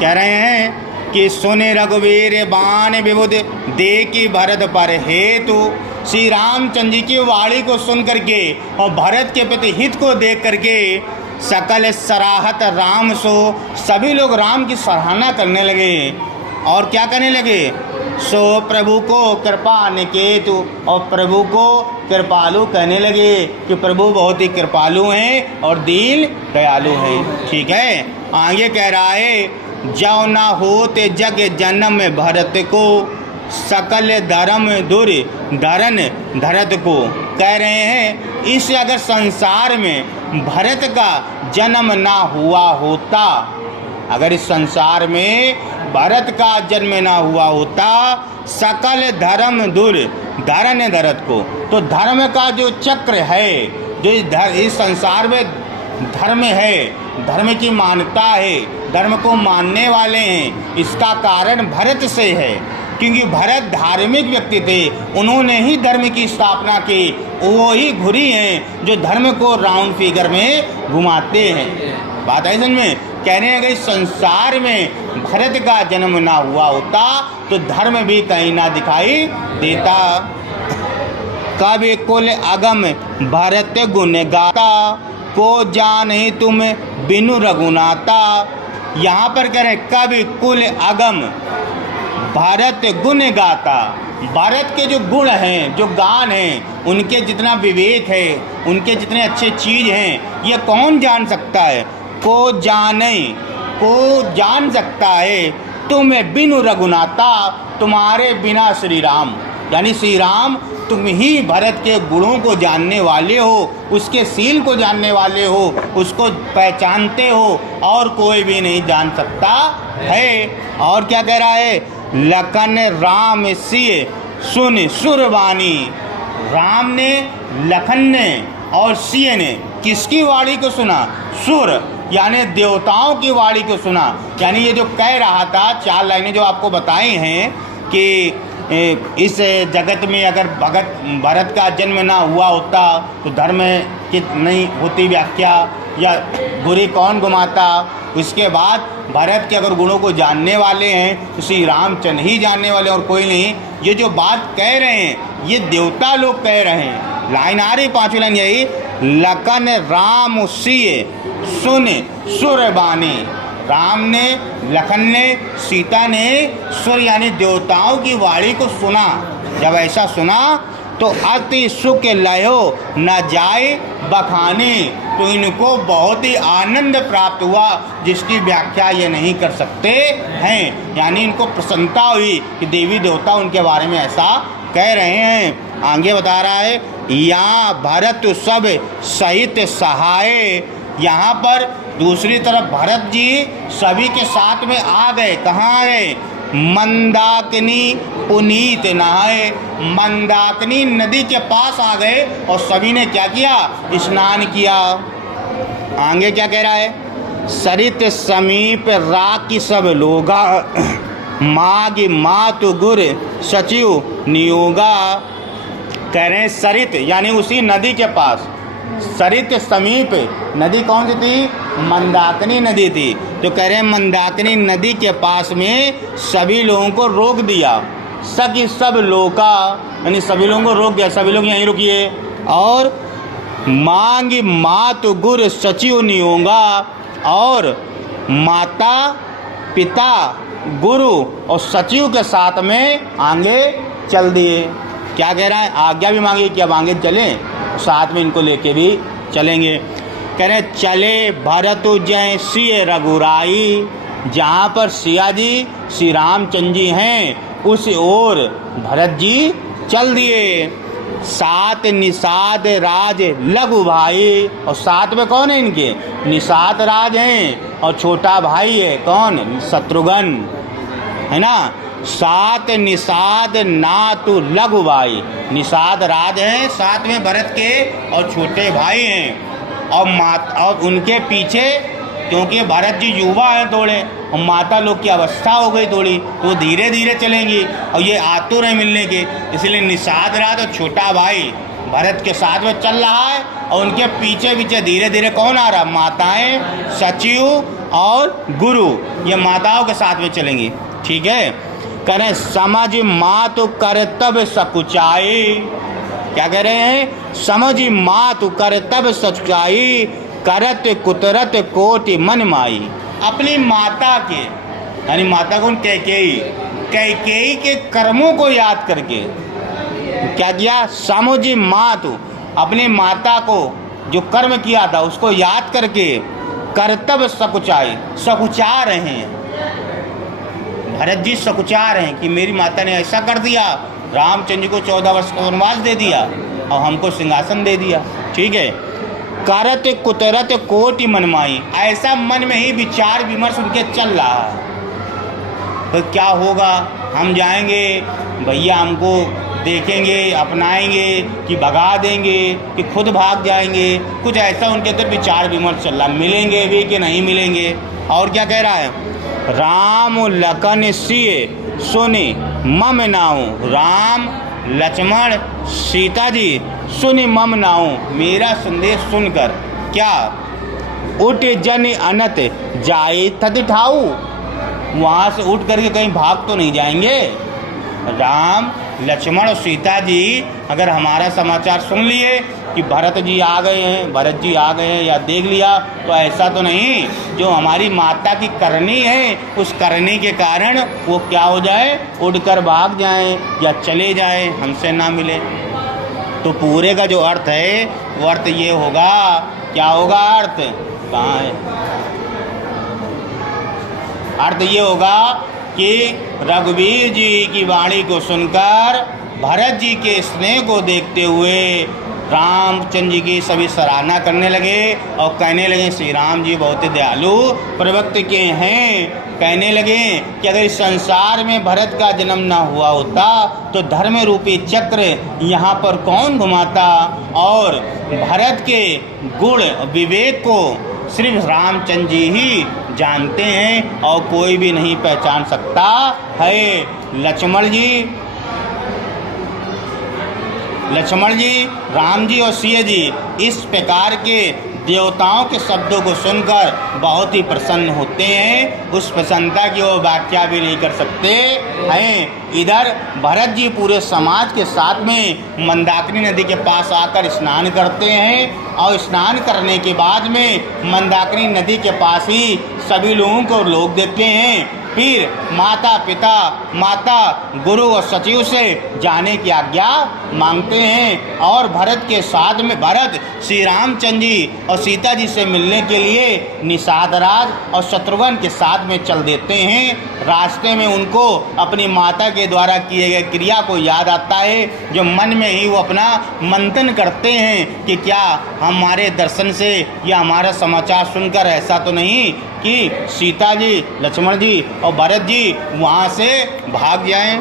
कह रहे हैं कि सुने रघुवीर बाण विबुध देखी भरत पर हेतु। श्री रामचंद्र जी की वाणी को सुन करके और भरत के प्रति हित को देख करके सकल सराहत राम सो, सभी लोग राम की सराहना करने लगे। और क्या करने लगे? सो प्रभु को कृपा निकेतु, और प्रभु को कृपालु कहने लगे कि प्रभु बहुत ही कृपालु हैं और दीन दयालु हैं। ठीक है, आगे कह रहा है जौ न होते जग जन्म भरत को, सकल धर्म दुर धरन धरत को। कह रहे हैं इस अगर संसार में भरत का जन्म ना हुआ होता, अगर इस संसार में भरत का जन्म ना हुआ होता, सकल धर्म दुर धरन धरत को, तो धर्म का जो चक्र है, जो इस संसार में धर्म है, धर्म की मान्यता है, धर्म को मानने वाले हैं, इसका कारण भरत से है। क्योंकि भरत धार्मिक व्यक्ति थे, उन्होंने ही धर्म की स्थापना की। वो ही घुरी हैं जो धर्म को राउंड फिगर में घुमाते हैं। बात है समझ में? कहने लगे संसार में भरत का जन्म ना हुआ होता तो धर्म भी कहीं ना दिखाई देता। कवि कुल अगम भरत गुण गाता, को जान ही तुम बिनु रघुनाता। यहाँ पर कह रहे कवि कुल अगम भारत गुण गाता। भारत के जो गुण हैं, जो गान हैं, उनके जितना विवेक है, उनके जितने अच्छे चीज़ हैं, ये कौन जान सकता है? को जाने, को जान सकता है तुम बिनु रघुनाता, तुम्हारे बिना श्री राम। यानी श्री राम तुम ही भरत के गुणों को जानने वाले हो, उसके सील को जानने वाले हो, उसको पहचानते हो, और कोई भी नहीं जान सकता है। और क्या कह रहा है? लखन राम सिय सुन सुरवाणी। राम ने, लखन ने और सिय ने किसकी वाणी को सुना? सुर, यानी देवताओं की वाणी को सुना। यानी ये जो कह रहा था, 4 लाइनें जो आपको बताई हैं कि इस जगत में अगर भरत का जन्म ना हुआ होता तो धर्म की नहीं होती व्याख्या, या गुरी कौन घुमाता। उसके बाद भरत के अगर गुणों को जानने वाले हैं तो श्री रामचंद्र ही जानने वाले और कोई नहीं। ये जो बात कह रहे हैं ये देवता लोग कह रहे हैं। लाइन आ रही, 5वीं लाइन यही, लखन राम सिय सुन सुरबानी। राम ने, लखन ने, सीता ने सुर यानी देवताओं की वाणी को सुना। जब ऐसा सुना तो अति सुख लयो न जाए बखाने, तो इनको बहुत ही आनंद प्राप्त हुआ जिसकी व्याख्या ये नहीं कर सकते हैं। यानी इनको प्रसन्नता हुई कि देवी देवता उनके बारे में ऐसा कह रहे हैं। आगे बता रहा है यहाँ भरत सब सहित सहाय। यहाँ पर दूसरी तरफ भरत जी सभी के साथ में आ गए। कहाँ आ गए? मंदाकिनी पुनीत नहाए। मंदाकिनी नदी के पास आ गए और सभी ने क्या किया? स्नान किया। आगे क्या कह रहा है? सरित समीप राखी सब लोगा, मागी मातु गुर सचिव नियोगा। कह रहे हैं सरित यानी उसी नदी के पास, सरित समीप नदी कौन सी थी? मंदाकिनी नदी थी। तो कह रहे हैं मंदाकिनी नदी के पास में सभी लोगों को रोक दिया। सकी सब लोका यानी सभी लोगों को रोक दिया, सभी लोग यहीं रुकिए। और मांगी मातु गुर सचिव नियोगा, और माता पिता गुरु और सचिव के साथ में आगे चल दिए। क्या कह रहा है? आज्ञा भी मांगी कि अब आगे चलें, साथ में इनको लेके भी चलेंगे। कह रहे चले भरत जय सिय रघुराई। जहाँ पर सिया जी श्री रामचंद्र जी हैं उस ओर भरत जी चल दिए। सात निषाद राज लघु भाई, और साथ में कौन है इनके? निषाद राज हैं और छोटा भाई है कौन? शत्रुघ्न, है ना। सात निषाद नातु लघु भाई। निषाद राज हैं, साथ में भरत के और छोटे भाई हैं। और उनके पीछे क्योंकि भरत जी युवा हैं थोड़े, और माता लोग की अवस्था हो गई थोड़ी, तो धीरे धीरे चलेंगी और ये आतुर है मिलने के। इसलिए निषाद राज और छोटा भाई भरत के साथ में चल रहा है, और उनके पीछे पीछे धीरे धीरे कौन आ रहा? माताएं, सचिव और गुरु, ये माताओं के साथ में चलेंगी। ठीक है, कह रहे हैं समझ मातु कर्तव्य सकुचाई। क्या कह रहे हैं? समझ मातु कर्तव्य सकुचाई, करत कुतरत कोटि मन माई। अपनी माता के, यानी माता कौन? कैकेयी के कर्मों को याद करके क्या किया? समझ मातु, अपनी माता को जो कर्म किया था उसको याद करके कर्तव्य सकुचाई, सकुचा रहे हैं। भरत जी सकुचा रहे हैं कि मेरी माता ने ऐसा कर दिया, रामचंद्र जी को 14 वर्ष का वनवास दे दिया और हमको सिंहासन दे दिया। ठीक है, करत कुतरत कोटि मनमाई, ऐसा मन में ही विचार विमर्श उनके चल रहा है। तो क्या होगा? हम जाएंगे, भैया हमको देखेंगे, अपनाएंगे कि भगा देंगे कि खुद भाग जाएंगे? कुछ ऐसा उनके अंदर विचार विमर्श चल रहा। मिलेंगे भी कि नहीं मिलेंगे? और क्या कह रहा है? राम लखन सिय सुनि मम नाऊ। राम लक्ष्मण सीता जी सुनि मम नाऊ, मेरा संदेश सुनकर क्या? उठ जन अनत जाए तद ठाऊ, वहाँ से उठ करके कहीं भाग तो नहीं जाएंगे? राम लक्ष्मण और सीता जी अगर हमारा समाचार सुन लिए कि भरत जी आ गए हैं या देख लिया, तो ऐसा तो नहीं जो हमारी माता की करनी है उस करनी के कारण वो क्या हो जाए? उड़कर भाग जाएं या चले जाएं, हमसे ना मिले। तो पूरे का जो अर्थ है वो अर्थ ये होगा, क्या होगा अर्थ? कहाँ है? अर्थ ये होगा कि रघुवीर जी की वाणी को सुनकर भरत जी के स्नेह को देखते हुए रामचंद्र जी की सभी सराहना करने लगे और कहने लगे श्री राम जी बहुत ही दयालु प्रवृत्ति के हैं। कहने लगे कि अगर इस संसार में भरत का जन्म ना हुआ होता तो धर्म रूपी चक्र यहाँ पर कौन घुमाता, और भरत के गुण विवेक को सिर्फ रामचंद्र जी ही जानते हैं और कोई भी नहीं पहचान सकता है। लक्ष्मण जी, राम जी और सिया जी इस प्रकार के देवताओं के शब्दों को सुनकर बहुत ही प्रसन्न होते हैं। उस प्रसन्नता की वो व्याख्या भी नहीं कर सकते हैं। इधर भरत जी पूरे समाज के साथ में मंदाकिनी नदी के पास आकर स्नान करते हैं और स्नान करने के बाद में मंदाकिनी नदी के पास ही सभी लोगों को लोग देते हैं। फिर माता पिता, माता गुरु और सचिव से जाने की आज्ञा मांगते हैं और भरत के साथ में भरत श्री रामचंद्र जी और सीता जी से मिलने के लिए निषाद राज और शत्रुघ्न के साथ में चल देते हैं। रास्ते में उनको अपनी माता के द्वारा किए गए क्रिया को याद आता है, जो मन में ही वो अपना मंथन करते हैं कि क्या हमारे दर्शन से या हमारा समाचार सुनकर ऐसा तो नहीं कि सीता जी, लक्ष्मण जी और भरत जी वहाँ से भाग जाएं।